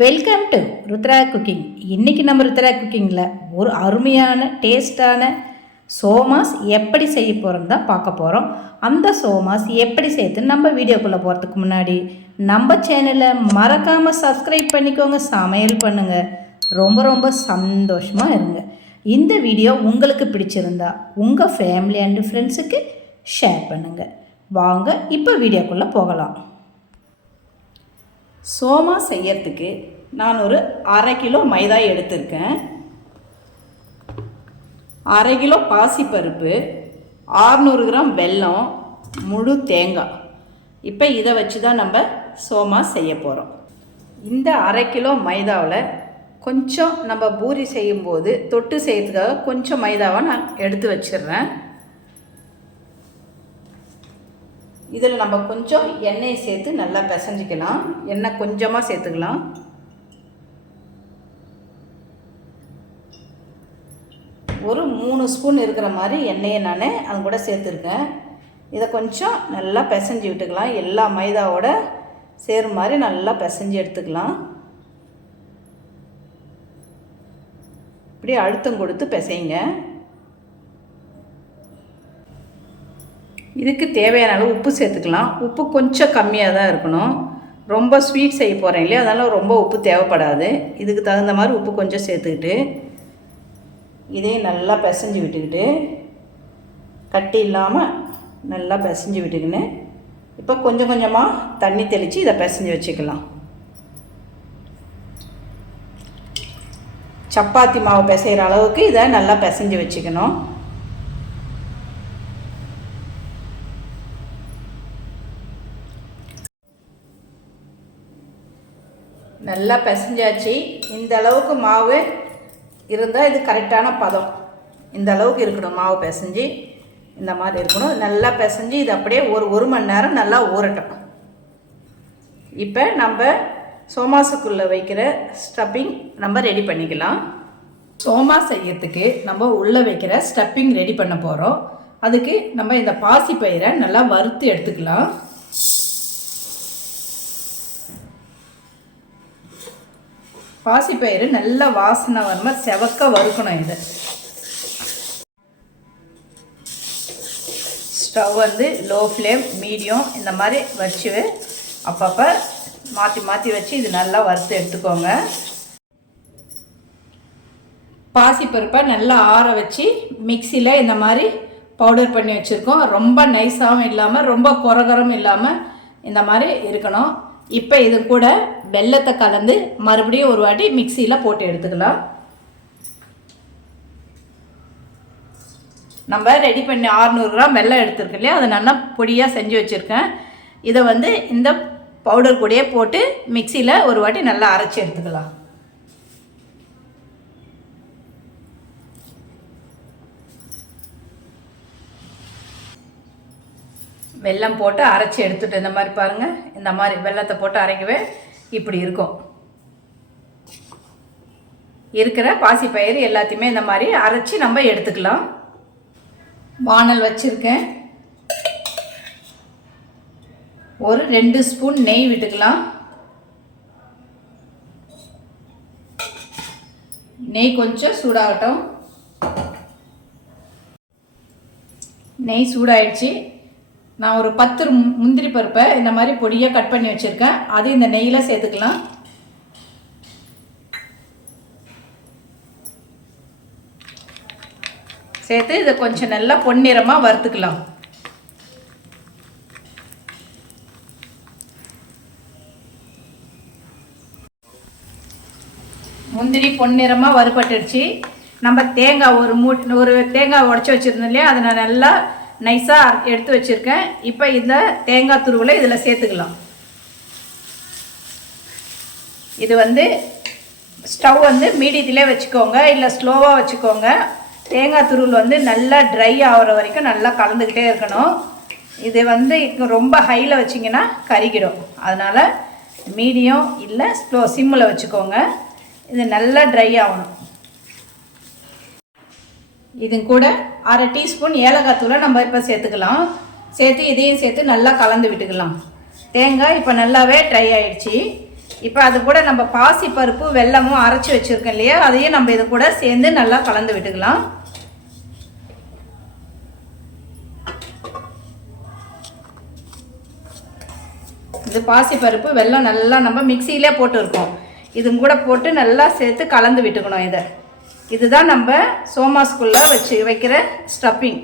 Welcome to Rudra cooking இன்றைக்கி நம்ம ருத்ரா குக்கிங்கில் ஒரு அருமையான டேஸ்டான சோமாஸ் எப்படி செய்ய போகிறோம் தான் பார்க்க போகிறோம் அந்த சோமாஸ் எப்படி செய்யுதுன்னு நம்ம வீடியோக்குள்ளே போகிறதுக்கு முன்னாடி நம்ம சேனலை மறக்காமல் சப்ஸ்கிரைப் பண்ணிக்கோங்க சமையல் பண்ணுங்கள் ரொம்ப ரொம்ப சந்தோஷமாக இருங்க. இந்த வீடியோ உங்களுக்கு பிடிச்சிருந்தா உங்கள் ஃபேமிலி அண்டு ஃப்ரெண்ட்ஸுக்கு ஷேர் பண்ணுங்கள் வாங்க இப்போ வீடியோக்குள்ளே போகலாம். சோமா செய்யறதுக்கு நான் ஒரு அரை கிலோ மைதா எடுத்திருக்கேன். அரை கிலோ பாசிப்பருப்பு ஆறுநூறு கிராம் வெல்லம் முழு தேங்காய். இப்போ இதை வச்சு தான் நம்ம சோமா செய்ய போகிறோம் இந்த அரை கிலோ மைதாவில் கொஞ்சம் நம்ம பூரி செய்யும்போது தொட்டு செய்யறதுக்காக கொஞ்சம் மைதாவை நான் எடுத்து வச்சிடுறேன். இதில் நம்ம கொஞ்சம் எண்ணெயை சேர்த்து நல்லா பிசைஞ்சிக்கலாம். எண்ணெய் கொஞ்சமாக சேர்த்துக்கலாம். ஒரு மூணு ஸ்பூன் இருக்கிற மாதிரி எண்ணெயை நான் அது கூட சேர்த்துருக்கேன். இதை கொஞ்சம் நல்லா பிசைஞ்சு விட்டுக்கலாம். எல்லா மைதாவோட சேரும் மாதிரி நல்லா பிசைஞ்சு எடுத்துக்கலாம். இப்படி அழுத்தம் கொடுத்து பிசைங்க. இதுக்கு தேவையான அளவு உப்பு சேர்த்துக்கலாம். உப்பு கொஞ்சம் கம்மியாக தான் இருக்கணும். ரொம்ப ஸ்வீட் செய்ய போகிறேன் இல்லையா? அதனால் ரொம்ப உப்பு தேவைப்படாது. இதுக்கு தகுந்த மாதிரி உப்பு கொஞ்சம் சேர்த்துக்கிட்டு இதையும் நல்லா பிசைஞ்சு விட்டுக்கிட்டு கட்டி இல்லாமல் நல்லா பிசைஞ்சு விட்டுக்கின்னு இப்போ கொஞ்சம் கொஞ்சமாக தண்ணி தெளித்து இதை பிசைஞ்சு வச்சுக்கலாம். சப்பாத்தி மாவு பிசைகிற அளவுக்கு இதை நல்லா பிசைஞ்சு வச்சுக்கணும். நல்லா பிசைஞ்சாச்சு. இந்த அளவுக்கு மாவு இருந்தால் இது கரெக்டான பதம். இந்த அளவுக்கு இருக்கணும் மாவு பிசைஞ்சு. இந்த மாதிரி இருக்கணும். நல்லா பிசைஞ்சு இது அப்படியே ஒரு ஒரு மணி நேரம் நல்லா ஊறட்டும். இப்போ நம்ம சோமாசுக்குள்ளே வைக்கிற ஸ்டப்பிங் நம்ம ரெடி பண்ணிக்கலாம். சோமா செய்யறதுக்கு நம்ம உள்ளே வைக்கிற ஸ்டப்பிங் ரெடி பண்ண போகிறோம் அதுக்கு நம்ம இந்த பாசி பயிரை நல்லா வறுத்து எடுத்துக்கலாம். பாசிப்பயிறு நல்ல வாசனை வரமா? செவக்க வறுக்கணும் இது. ஸ்டவ் வந்து லோ ஃப்ளேம் மீடியம் இந்த மாதிரி வச்சு அப்பப்போ மாற்றி மாற்றி வச்சு இது நல்லா வறுத்து எடுத்துக்கோங்க. பாசிப்பருப்பை நல்லா ஆற வச்சு மிக்சியில் இந்த மாதிரி பவுடர் பண்ணி வச்சுருக்கோம். ரொம்ப நைஸாகவும் இல்லாமல் ரொம்ப குறகரம் இல்லாமல் இந்த மாதிரி இருக்கணும். இப்போ இது கூட வெல்லத்தை கலந்து மறுபடியும் ஒரு வாட்டி மிக்சியில் போட்டு எடுத்துக்கலாம். நம்ம ரெடி பண்ணி ஆறுநூறு கிராம் வெல்லம் எடுத்துருக்கு இல்லையா? அதை நல்லா பொடியாக செஞ்சு வச்சுருக்கேன். இதை வந்து இந்த பவுடர் கூடயே போட்டு மிக்சியில் ஒரு வாட்டி நல்லா அரைச்சி எடுத்துக்கலாம். வெல்லம் போட்டு அரைச்சி எடுத்துட்டு இந்த மாதிரி பாருங்கள் இந்த மாதிரி வெல்லத்தை போட்டு அரைக்கவே இப்படி இருக்கும். இருக்கிற பாசிப்பயிறு எல்லாத்தையுமே இந்த மாதிரி அரைச்சி நம்ம எடுத்துக்கலாம். வானல் வச்சுருக்கேன். ஒரு ரெண்டு ஸ்பூன் நெய் விட்டுக்கலாம். நெய் கொஞ்சம் சூடாகட்டும். நெய் சூடாயிடுச்சு. நான் ஒரு பத்து முந்திரி பருப்பை இந்த மாதிரி பொடியாக கட் பண்ணி வச்சுருக்கேன். அது இந்த நெய்யில் சேர்த்துக்கலாம். சேர்த்து இதை கொஞ்சம் நல்லா பொன்னிறமாக வறுத்துக்கலாம். முந்திரி பொன்னிறமாக வறுபட்டுடுச்சு. நம்ம தேங்காய் ஒரு மூ ஒரு தேங்காய் உடச்சி வச்சுருந்தோம் இல்லையா? அதை நான் நல்லா நைஸாக எடுத்து வச்சுருக்கேன். இப்போ இந்த தேங்காய் துருவலை இதில் சேர்த்துக்கலாம். இது வந்து ஸ்டவ் வந்து மீடியத்திலே வச்சுக்கோங்க. இல்லை ஸ்லோவாக வச்சுக்கோங்க. தேங்காய் துருவில் வந்து நல்லா ட்ரை ஆகிற வரைக்கும் நல்லா கலந்துக்கிட்டே இருக்கணும். இது வந்து ரொம்ப ஹையில் வச்சிங்கன்னா கருகிடும். அதனால் மீடியம் இல்லை ஸ்லோ சிம்மில் வச்சுக்கோங்க. இது நல்லா ட்ரை ஆகணும். இது கூட அரை டீஸ்பூன் ஏலக்காய் தூளை நம்ம இப்போ சேர்த்துக்கலாம். சேர்த்து இதையும் சேர்த்து நல்லா கலந்து விட்டுக்கலாம். தேங்காய் இப்போ நல்லாவே ட்ரை ஆயிடுச்சு. இப்போ அது கூட நம்ம பாசி பருப்பு வெல்லமும் அரைச்சி வச்சுருக்கோம் இல்லையா? அதையும் நம்ம இது கூட சேர்ந்து நல்லா கலந்து விட்டுக்கலாம். இது பாசி பருப்பு வெல்லம் நல்லா நம்ம மிக்சியிலே போட்டுருக்கோம். இது கூட போட்டு நல்லா சேர்த்து கலந்து விட்டுக்கணும் இதை. இதுதான் நம்ம சோமாஸ்குள்ளே வச்சு வைக்கிற ஸ்டப்பிங்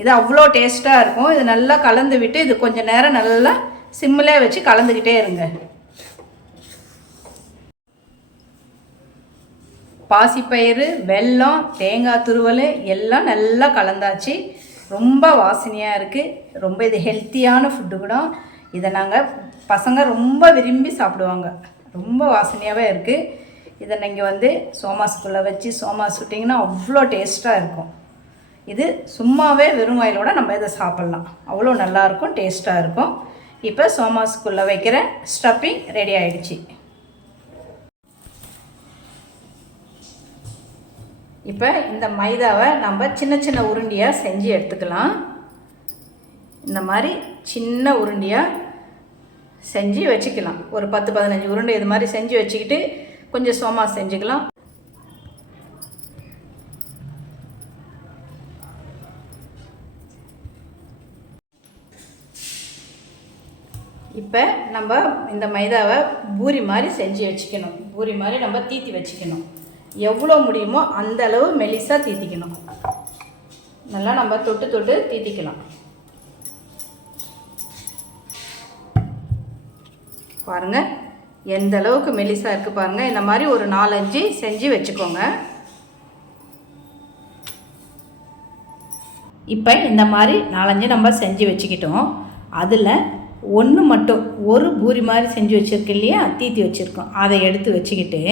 இது அவ்வளோ டேஸ்ட்டாக இருக்கும். இது நல்லா கலந்து விட்டு இது கொஞ்சம் நேரம் நல்லா சிம்மிலே வச்சு கலந்துக்கிட்டே இருங்க. பாசிப்பயிறு வெல்லம் தேங்காய் துருவல் எல்லாம் நல்லா கலந்தாச்சு. ரொம்ப வாசனையாக இருக்குது ரொம்ப இது ஹெல்த்தியான ஃபுட்டு கூட. இதை நாங்கள் பசங்க ரொம்ப விரும்பி சாப்பிடுவாங்க. ரொம்ப வாசனையாகவே இருக்குது இதை நீங்கள் வந்து சோமாஸுக்குள்ளே வச்சு சோமாஸ் சுட்டிங்கன்னா அவ்வளோ டேஸ்ட்டாக இருக்கும். இது சும்மாவே வெறும் வாயிலோட நம்ம இதை சாப்பிட்லாம். அவ்வளோ நல்லாயிருக்கும் டேஸ்ட்டாக இருக்கும். இப்போ சோமாஸுக்குள்ளே வைக்கிற ஸ்டப்பிங் ரெடி ஆகிடுச்சு இப்போ இந்த மைதாவை நம்ம சின்ன சின்ன உருண்டியாக செஞ்சு எடுத்துக்கலாம். இந்த மாதிரி சின்ன உருண்டியாக செஞ்சு வச்சுக்கலாம். ஒரு பத்து பதினஞ்சு உருண்டை இது மாதிரி செஞ்சு வச்சுக்கிட்டு கொஞ்சம் சோமா செஞ்சுக்கலாம். இப்போ நம்ம இந்த மைதாவை பூரி மாதிரி செஞ்சு வச்சுக்கணும். பூரி மாதிரி நம்ம தீத்தி வச்சுக்கணும். எவ்வளோ முடியுமோ அந்த அளவு மெலிசாக தீத்திக்கணும். நல்லா நம்ம தொட்டு தொட்டு தீத்திக்கலாம். பாருங்கள் எந்த அளவுக்கு மெலிசாக இருக்குது பாருங்கள் இந்த மாதிரி ஒரு நாலஞ்சு செஞ்சு வச்சுக்கோங்க. இப்போ இந்த மாதிரி நாலஞ்சு நம்ம செஞ்சு வச்சுக்கிட்டோம். அதில் ஒன்று மட்டும் ஒரு பூரி மாதிரி செஞ்சு வச்சுருக்கு இல்லையா? தீத்தி வச்சுருக்கோம். அதை எடுத்து வச்சுக்கிட்டு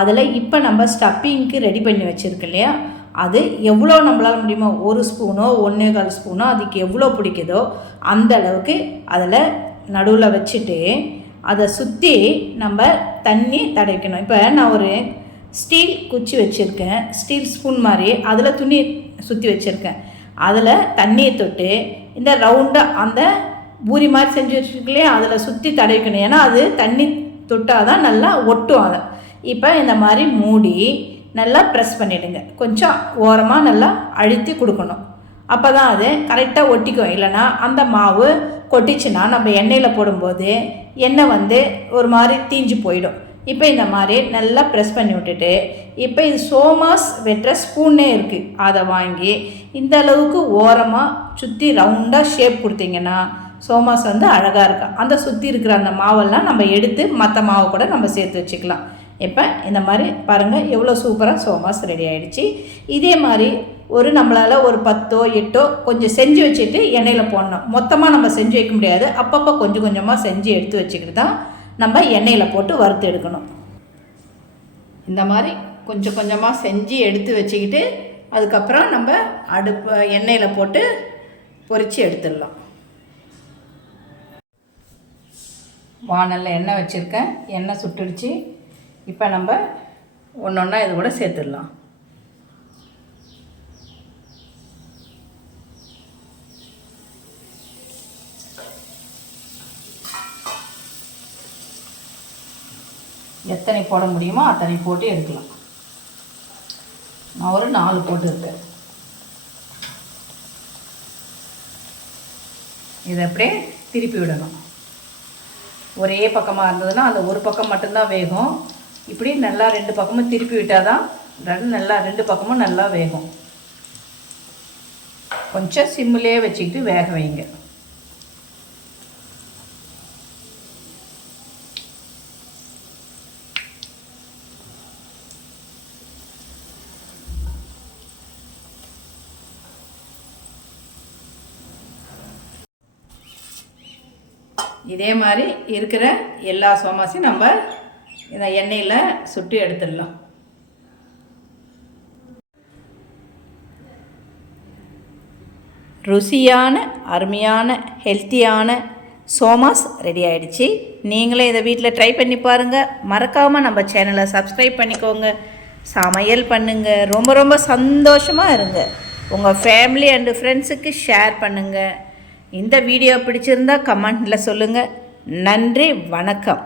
அதில் இப்போ நம்ம ஸ்டப்பிங்க்கு ரெடி பண்ணி வச்சுருக்கு இல்லையா? அது எவ்வளோ நம்மளால் முடியுமோ ஒரு ஸ்பூனோ ஒன்றே கால் ஸ்பூனோ அதுக்கு எவ்வளோ பிடிக்குதோ அந்த அளவுக்கு அதில் நடுவில் வச்சுட்டு அதை சுற்றி நம்ம தண்ணி தடைக்கணும் இப்போ நான் ஒரு ஸ்டீல் குச்சி வச்சுருக்கேன். ஸ்டீல் ஸ்பூன் மாதிரி அதில் துணி சுற்றி வச்சுருக்கேன். அதில் தண்ணியை தொட்டு இந்த ரவுண்டாக அந்த பூரி மாதிரி செஞ்சு வச்சுருக்கலையே அதில் சுற்றி தடவிக்கணும். ஏன்னா அது தண்ணி தொட்டால் தான் நல்லா ஒட்டும் அதை. இப்போ இந்த மாதிரி மூடி நல்லா ப்ரெஸ் பண்ணிவிடுங்க கொஞ்சம் ஓரமாக நல்லா அழுத்தி கொடுக்கணும். அப்போ தான் அது கரெக்டாக ஒட்டிக்கும். இல்லைனா அந்த மாவு கொட்டிச்சுன்னா நம்ம எண்ணெயில் போடும்போது எண்ணெய் வந்து ஒரு மாதிரி தீஞ்சு போயிடும். இப்போ இந்த மாதிரி நல்லா ப்ரெஸ் பண்ணி விட்டுட்டு இப்போ இது சோமாஸ் வெட்டுற ஸ்பூன்னே இருக்குது அதை வாங்கி இந்த அளவுக்கு ஓரமாக சுற்றி ரவுண்டாக ஷேப் கொடுத்தீங்கன்னா சோமாஸ் வந்து அழகாக இருக்கும். அந்த சுற்றி இருக்கிற அந்த மாவெல்லாம் நம்ம எடுத்து மற்ற மாவு கூட நம்ம சேர்த்து வச்சுக்கலாம். இப்போ இந்த மாதிரி பாருங்கள் எவ்வளோ சூப்பராக சோமாஸ் ரெடி ஆகிடுச்சி இதே மாதிரி ஒரு நம்மளால் ஒரு பத்தோ எட்டோ கொஞ்சம் செஞ்சு வச்சுட்டு எண்ணெயில் போடணும். மொத்தமாக நம்ம செஞ்சு வைக்க முடியாது. அப்பப்போ கொஞ்சம் கொஞ்சமாக செஞ்சு எடுத்து வச்சுக்கிட்டு தான் நம்ம எண்ணெயில் போட்டு வறுத்து எடுக்கணும். இந்த மாதிரி கொஞ்சம் கொஞ்சமாக செஞ்சு எடுத்து வச்சுக்கிட்டு அதுக்கப்புறம் நம்ம அடுப்பு எண்ணெயில் போட்டு பொரித்து எடுத்துடலாம். வானலில் எண்ணெய் வச்சுருக்கேன். எண்ணெய் சுட்டுடுச்சு. இப்போ நம்ம ஒன்று ஒன்றா இது கூட சேர்த்துடலாம். எத்தனை போட முடியுமோ அத்தனை போட்டு எடுக்கலாம். நான் ஒரு நாலு போட்டு இருக்கேன் இதை அப்படியே திருப்பி விடணும். ஒரே பக்கமாக இருந்ததுன்னா அந்த ஒரு பக்கம் மட்டும்தான் வேகும். இப்படி நல்லா ரெண்டு பக்கமும் திருப்பி விட்டால் தான் நல்லா ரெண்டு பக்கமும் நல்லா வேகும். கொஞ்சம் சிம்மிலே வச்சுக்கிட்டு வேக வைங்க. இதே மாதிரி இருக்கிற எல்லா சோமாசையும் நம்ம இந்த எண்ணெயில் சுட்டு எடுத்துடலாம். ருசியான அருமையான ஹெல்த்தியான சோமாஸ் ரெடி ஆகிடுச்சு நீங்களே இதை வீட்டில் ட்ரை பண்ணி பாருங்கள் மறக்காமல் நம்ம சேனலை சப்ஸ்கிரைப் பண்ணிக்கோங்க. சமையல் பண்ணுங்கள் ரொம்ப ரொம்ப சந்தோஷமாக இருங்க. உங்கள் ஃபேமிலி அண்டு ஃப்ரெண்ட்ஸுக்கு ஷேர் பண்ணுங்கள் இந்த வீடியோ பிடிச்சிருந்தா கமெண்டில் சொல்லுங்கள் நன்றி வணக்கம்.